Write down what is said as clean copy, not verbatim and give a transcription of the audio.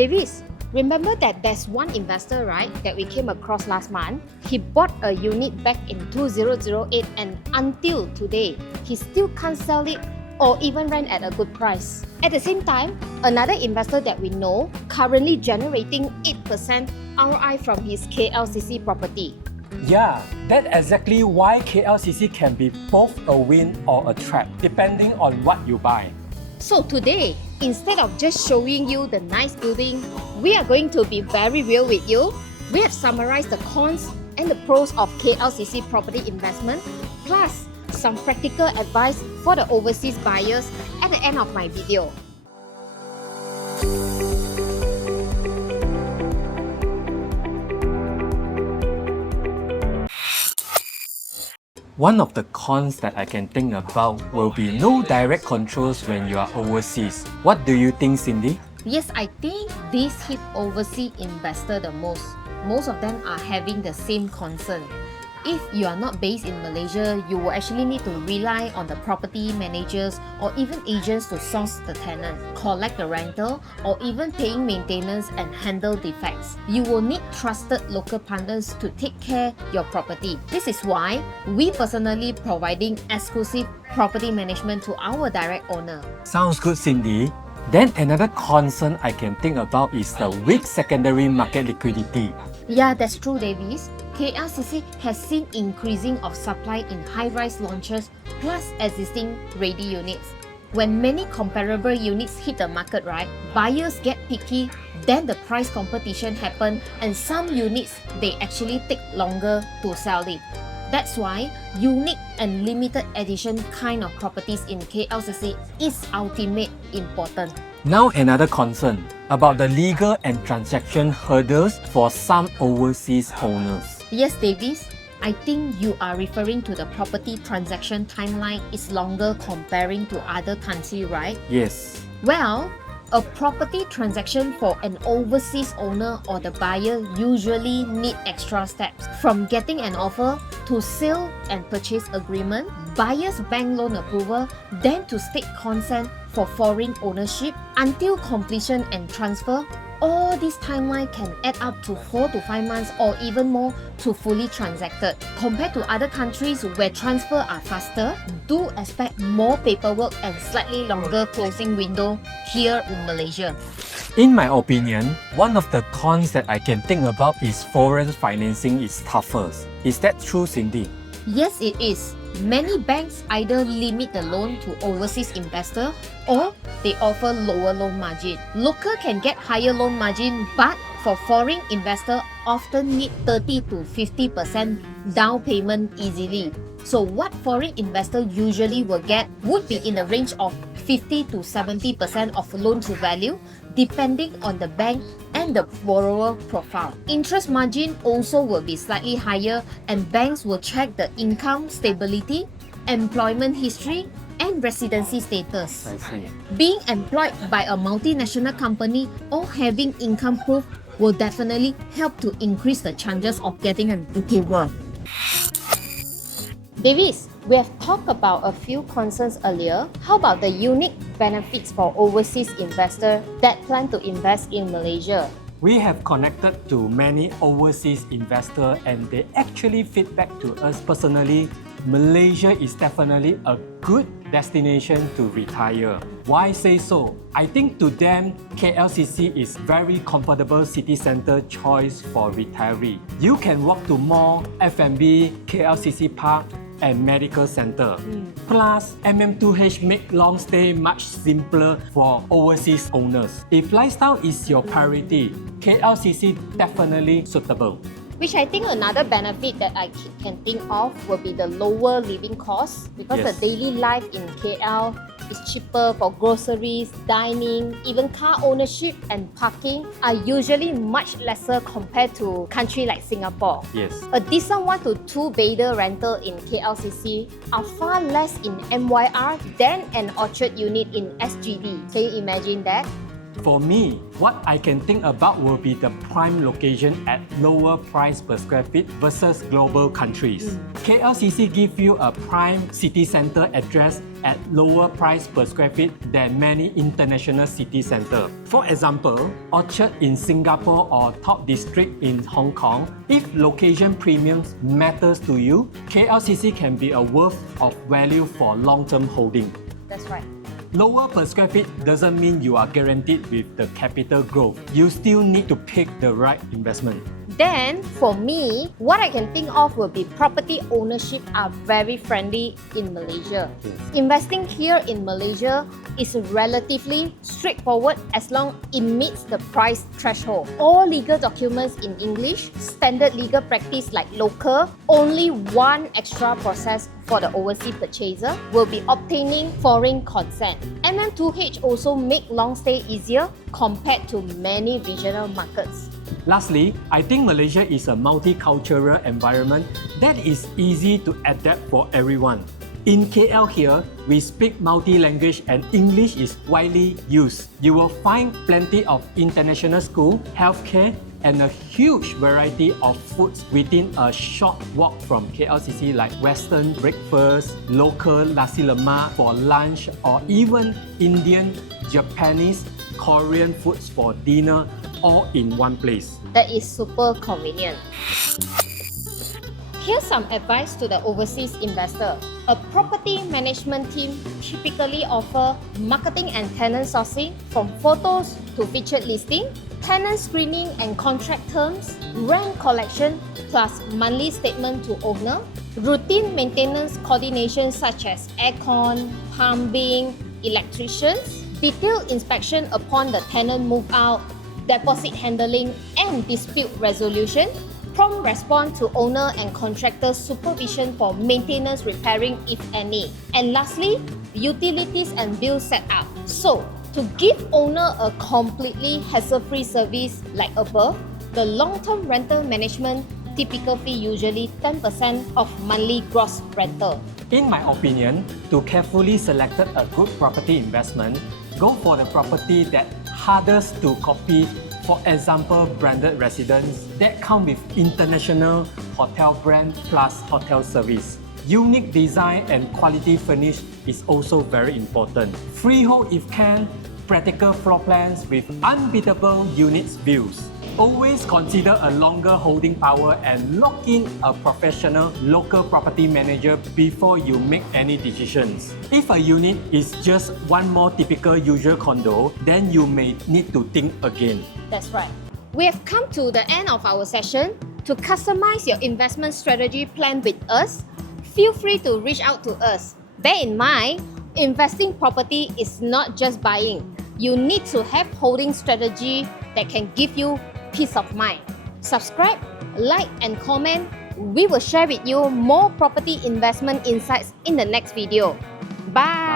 Davis, remember that there's one investor, right, that we came across last month? He bought a unit back in 2008 and until today, he still can't sell it or even rent at a good price. At the same time, another investor that we know currently generating 8% ROI from his KLCC property. Yeah, that's exactly why KLCC can be both a win or a trap, depending on what you buy. So today, instead of just showing you the nice building, we are going to be very real with you. We have summarized the cons and the pros of KLCC property investment, plus some practical advice for the overseas buyers at the end of my video. One of the cons that I can think about will be no direct controls when you are overseas. What do you think, Cindy? Yes, I think this hit overseas investor the most. Most of them are having the same concern. If you are not based in Malaysia, you will actually need to rely on the property managers or even agents to source the tenant, collect the rental, or even paying maintenance and handle defects. You will need trusted local partners to take care your property. This is why we personally providing exclusive property management to our direct owner. Sounds good, Cindy. Then another concern I can think about is the weak secondary market liquidity. Yeah, that's true, Davis. KLCC has seen increasing of supply in high-rise launches plus existing ready units. When many comparable units hit the market, right, buyers get picky, then the price competition happen, and some units, they actually take longer to sell it. That's why unique and limited edition kind of properties in KLCC is ultimate important. Now another concern about the legal and transaction hurdles for some overseas owners. Yes, Davis, I think you are referring to the property transaction timeline is longer comparing to other countries, right? Yes. Well, a property transaction for an overseas owner or the buyer usually need extra steps. From getting an offer to sale and purchase agreement, buyer's bank loan approval, then to state consent for foreign ownership, until completion and transfer. All this timeline can add up to 4 to 5 months or even more to fully transacted. Compared to other countries where transfer are faster, do expect more paperwork and slightly longer closing window here in Malaysia. In my opinion, one of the cons that I can think about is foreign financing is tougher. Is that true, Cindy? Yes, it is. Many banks either limit the loan to overseas investor or they offer lower loan margin. Local can get higher loan margin, but for foreign investor often need 30 to 50% down payment easily. So what foreign investor usually will get would be in the range of 50 to 70% of loan to value, depending on the bank and the borrower profile. Interest margin also will be slightly higher, and banks will check the income stability, employment history, and residency status. I see. Being employed by a multinational company or having income proof will definitely help to increase the chances of getting an approval. Davis, we have talked about a few concerns earlier. How about the unique benefits for overseas investors that plan to invest in Malaysia? We have connected to many overseas investors and they actually feedback to us personally, Malaysia is definitely a good destination to retire. Why say so? I think to them, KLCC is very comfortable city center choice for retiree. You can walk to mall, F&B, KLCC Park, and medical center. Plus, MM2H make long stay much simpler for overseas owners. If lifestyle is your priority, KLCC definitely suitable. Which I think another benefit that I can think of will be the lower living costs, because Yes. the daily life in KL is cheaper for groceries, dining, even car ownership and parking are usually much lesser compared to country like Singapore. Yes. A decent 1 to 2 bedder rental in KLCC are far less in MYR than an Orchard unit in SGD. Can you imagine that? For me, what I can think about will be the prime location at lower price per square feet versus global countries. KLCC give you a prime city center address at lower price per square feet than many international city center. For example, Orchard in Singapore or Top District in Hong Kong, if location premiums matters to you, KLCC can be a worth of value for long-term holding. That's right. Lower per square feet doesn't mean you are guaranteed with the capital growth. You still need to pick the right investment. Then, for me, what I can think of will be property ownership are very friendly in Malaysia. Yes. Investing here in Malaysia is relatively straightforward as long it meets the price threshold. All legal documents in English, standard legal practice like local, only one extra process for the overseas purchaser will be obtaining foreign consent. MM2H also make long stay easier compared to many regional markets. Lastly, I think Malaysia is a multicultural environment that is easy to adapt for everyone. In KL here, we speak multi-language and English is widely used. You will find plenty of international school, healthcare, and a huge variety of foods within a short walk from KLCC like Western breakfast, local nasi lemak for lunch, or even Indian, Japanese, Korean foods for dinner, all in one place. That is super convenient. Here's some advice to the overseas investor. A property management team typically offer marketing and tenant sourcing from photos to featured listing, tenant screening and contract terms, rent collection plus monthly statement to owner, routine maintenance coordination such as aircon, plumbing, electricians, detailed inspection upon the tenant move out, deposit handling and dispute resolution, prompt response to owner and contractor supervision for maintenance repairing if any, and lastly, utilities and bill setup. So, to give owner a completely hassle-free service like above, the long-term rental management typical fee usually 10% of monthly gross rental. In my opinion, to carefully select a good property investment, go for the property that hardest to copy. For example, branded residence that come with international hotel brand plus hotel service. Unique design and quality finish is also very important. Freehold if can, practical floor plans with unbeatable units views. Always consider a longer holding power and lock in a professional local property manager before you make any decisions. If a unit is just one more typical usual condo, then you may need to think again. That's right. We have come to the end of our session. To customize your investment strategy plan with us, feel free to reach out to us. Bear in mind, investing property is not just buying. You need to have holding strategy that can give you peace of mind. Subscribe, like and comment. We will share with you more property investment insights in the next video. Bye!